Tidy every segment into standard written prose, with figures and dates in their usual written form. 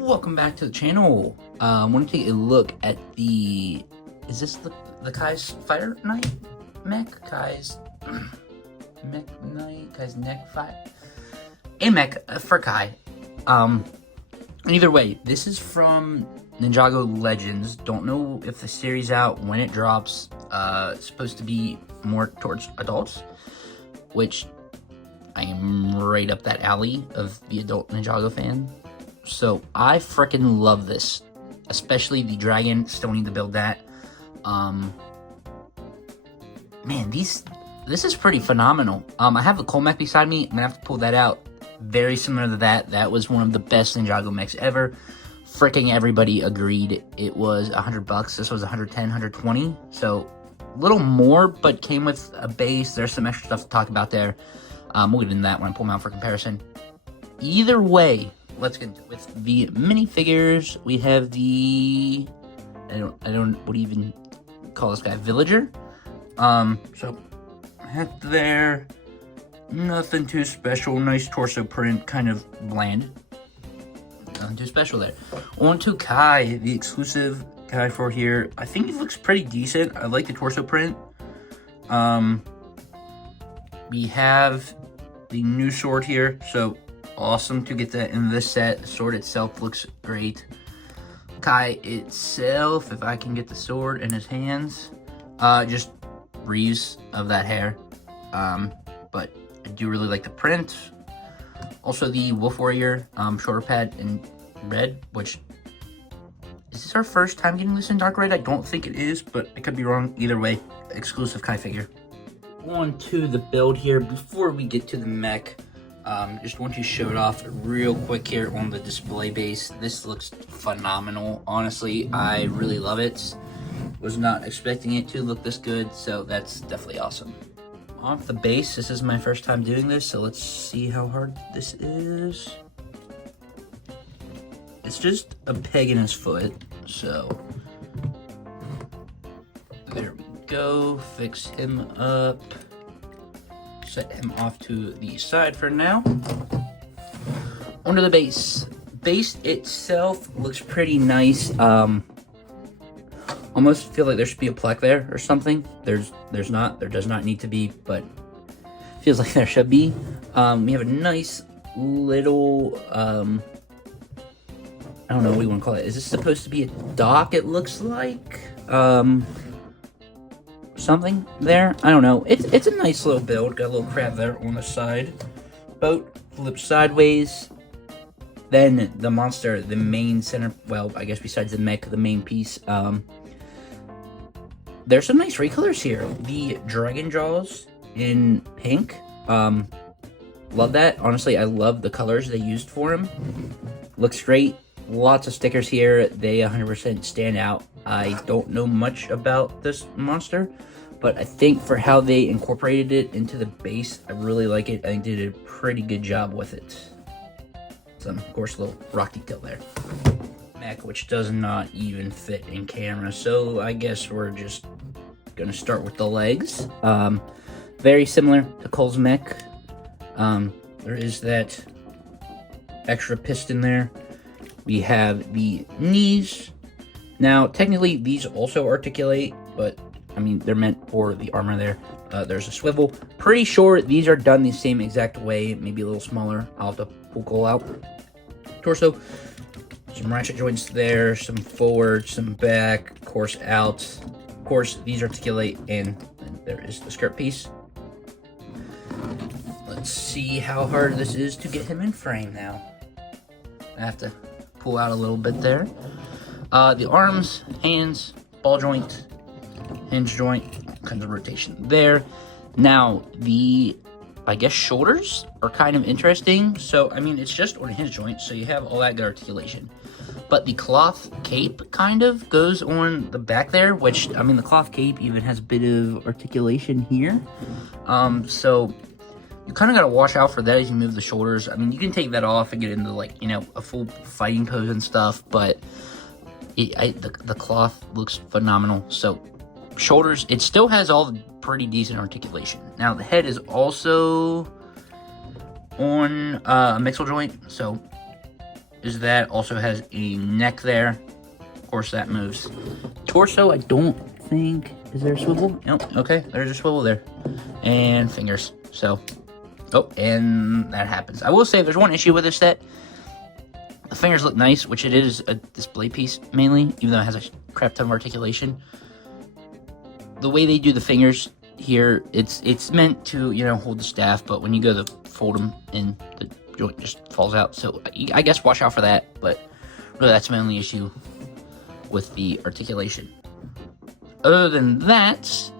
Welcome back to the channel. I want to take a look at the... Is this the Kai's Fire Knight mech? Kai's mech knight? Kai's neck fire? A mech for Kai. Either way, this is from Ninjago Legends. Don't know if the series out when it drops. It's supposed to be more towards adults, which I am right up that alley of the adult Ninjago fan. So I freaking love this, especially the dragon. Still need to build that. Man, this is pretty phenomenal. I have the Coal mech beside me. I'm gonna have to pull that out. Very similar to that. That was one of the best Ninjago mechs ever. Freaking everybody agreed it was $100. This was 110, 120. So a little more, but came with a base. There's some extra stuff to talk about there. We'll get into that when I pull them out for comparison. Either way, let's get into it. With the minifigures, we have the I don't what do you even call this guy? Villager. So head there. Nothing too special. Nice torso print, kind of bland. Nothing too special there. On to Kai, the exclusive Kai for here. I think he looks pretty decent. I like the torso print. We have the new sword here, so awesome to get that in this set. The sword itself looks great. Kai itself, if I can get the sword in his hands, just reuse of that hair. But I do really like the print. Also the Wolf Warrior shoulder pad in red, which is this our first time getting this in dark red? I don't think it is, but I could be wrong. Either way, exclusive Kai figure. On to the build here. Before we get to the mech, just want to show it off real quick here on the display base. This looks phenomenal. Honestly, I really love it. Was not expecting it to look this good, so that's definitely awesome. Off the base, this is my first time doing this, so let's see how hard this is. It's just a peg in his foot, so there we go. Fix him up. Set him off to the side for now. Onto the base. Base itself looks pretty nice. Almost feel like there should be a plaque there or something. There's not. There does not need to be, but feels like there should be. We have a nice little I don't know what you want to call it. Is this supposed to be a dock? It looks like something there. I don't know. It's a nice little build. Got a little crab there on the side. Boat flips sideways. Then the monster, the main center. Well, I guess besides the mech, the main piece. There's some nice recolors here. The dragon jaws in pink. Love that. Honestly, I love the colors they used for him. Looks great. Lots of stickers here. They 100% stand out. I don't know much about this monster, but I think for how they incorporated it into the base, I really like it. I think they did a pretty good job with it. Some, of course, little rock detail there. Mech, which does not even fit in camera, so I guess we're just gonna start with the legs. Very similar to Cole's mech. There is that extra piston there. We have the knees. Now, technically, these also articulate, but, I mean, they're meant for the armor there. There's a swivel. Pretty sure these are done the same exact way, maybe a little smaller. I'll have to pull Cole out. Torso. Some ratchet joints there, some forward, some back, of course, out. Of course, these articulate, and then there is the skirt piece. Let's see how hard this is to get him in frame now. I have to pull out a little bit there. The arms, hands, ball joint, hinge joint, kind of rotation there. Now, the, I guess, shoulders are kind of interesting. So, I mean, it's just on a hinge joint, so you have all that good articulation. But the cloth cape kind of goes on the back there, which, I mean, the cloth cape even has a bit of articulation here. So you kind of got to watch out for that as you move the shoulders. I mean, you can take that off and get into, like, you know, a full fighting pose and stuff, but the cloth looks phenomenal. So shoulders, it still has all the pretty decent articulation. Now, the head is also on a mixel joint. So is that also has a neck there. Of course, that moves. Torso, I don't think. Is there a swivel? Nope. Okay, there's a swivel there. And fingers. So, oh, and that happens. I will say there's one issue with this set. The fingers look nice, which it is a display piece mainly, even though it has a crap ton of articulation. The way they do the fingers here, it's meant to, you know, hold the staff, but when you go to fold them in, the joint just falls out. So I guess watch out for that, but really that's my only issue with the articulation. Other than that,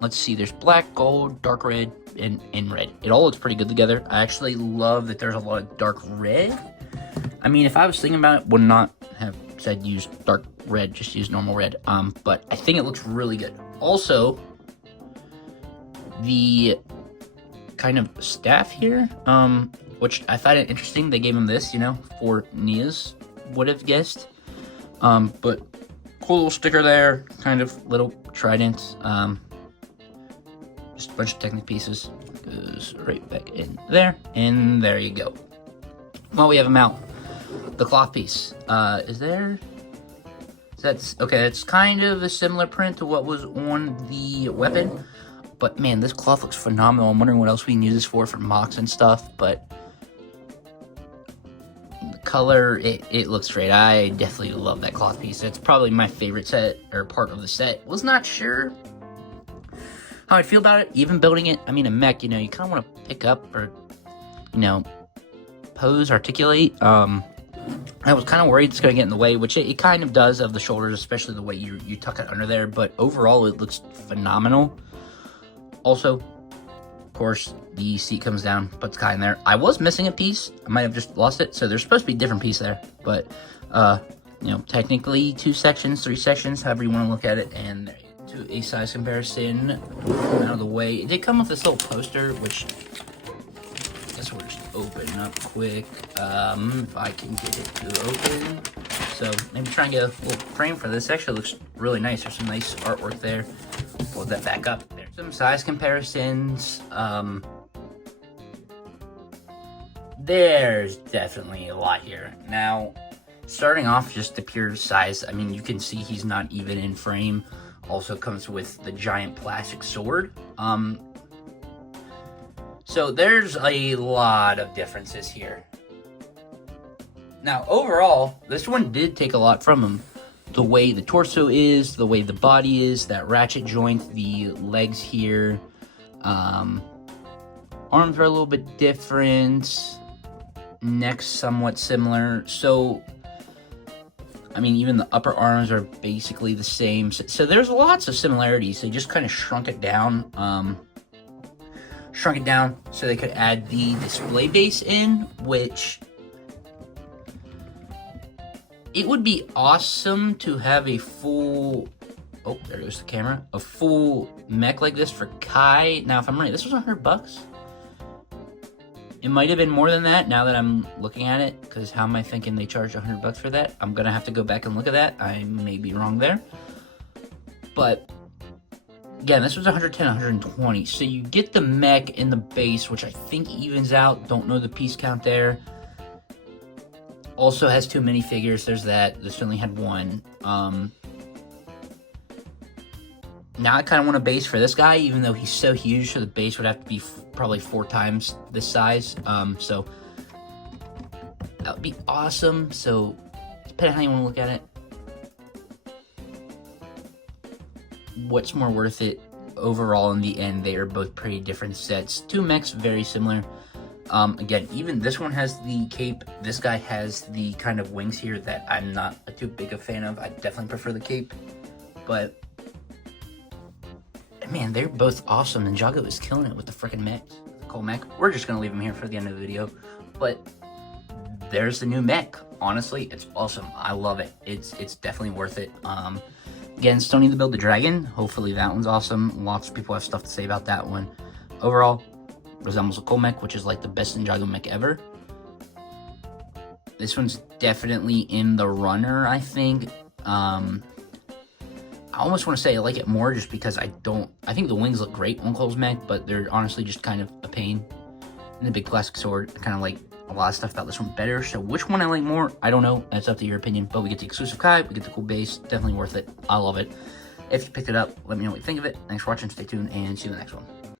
let's see, there's black, gold, dark red, and red. It all looks pretty good together. I actually love that there's a lot of dark red. I mean, if I was thinking about it, would not have said use dark red, just use normal red. But I think it looks really good. Also, the kind of staff here, which I find it interesting. They gave him this, you know, for Nia's would have guessed. But cool little sticker there, kind of little trident. Just a bunch of Technic pieces. Goes right back in there, and there you go. Well, we have him out. The cloth piece. That's okay, it's kind of a similar print to what was on the weapon. But man, this cloth looks phenomenal. I'm wondering what else we can use this for mocks and stuff, but the color, it looks great. I definitely love that cloth piece. It's probably my favorite set, or part of the set. Was not sure how I'd feel about it, even building it. I mean, a mech, you know, you kind of want to pick up or, you know, pose, articulate. I was kind of worried it's going to get in the way, which it kind of does of the shoulders, especially the way you tuck it under there. But overall, it looks phenomenal. Also, of course, the seat comes down, puts Kai in there. I was missing a piece. I might have just lost it. So there's supposed to be a different piece there. But, you know, technically 2 sections, 3 sections, however you want to look at it. And to a size comparison, out of the way. It did come with this little poster, which I guess we'll just open up quick. If I can get it to open. So maybe try and get a little frame for this. Actually looks really nice. There's some nice artwork there. Pull that back up. There's some size comparisons. There's definitely a lot here. Now, starting off just the pure size, I mean, you can see he's not even in frame. Also comes with the giant plastic sword. So there's a lot of differences here. Now, overall, this one did take a lot from him. The way the torso is, the way the body is, that ratchet joint, the legs here. Arms are a little bit different. Neck somewhat similar. So, I mean, even the upper arms are basically the same. So there's lots of similarities. They just kind of shrunk it down. So they could add the display base in, which it would be awesome to have a full, oh, there goes the camera, a full mech like this for Kai. Now, if I'm right, this was $100. It might have been more than that now that I'm looking at it, because how am I thinking they charged $100 for that? I'm gonna have to go back and look at that. I may be wrong there. But again, this was 110, 120. So you get the mech in the base, which I think evens out. Don't know the piece count there. Also has too many figures. There's that. This only had one. Now I kind of want a base for this guy, even though he's so huge, so the base would have to be probably 4 times this size. So that would be awesome. So depending on how you want to look at it, what's more worth it overall in the end? They are both pretty different sets. 2 mechs, very similar. Again, even this one has the cape. This guy has the kind of wings here that I'm not too big a fan of. I definitely prefer the cape. But man, they're both awesome. And Ninjago is killing it with the freaking mech. The cool mech. We're just gonna leave him here for the end of the video. But there's the new mech. Honestly, it's awesome. I love it. It's definitely worth it. Again, still need to build the dragon. Hopefully that one's awesome. Lots of people have stuff to say about that one. Overall, resembles a cool mech, which is like the best Ninjago mech ever. This one's definitely in the runner, I think. I almost want to say I like it more just because I think the wings look great on Cole's mech, but they're honestly just kind of a pain. and the big plastic sword. I kind of like a lot of stuff about this one better. So which one I like more, I don't know. That's up to your opinion. But we get the exclusive Kai, we get the cool base. Definitely worth it. I love it. If you picked it up, let me know what you think of it. Thanks for watching. Stay tuned and see you in the next one.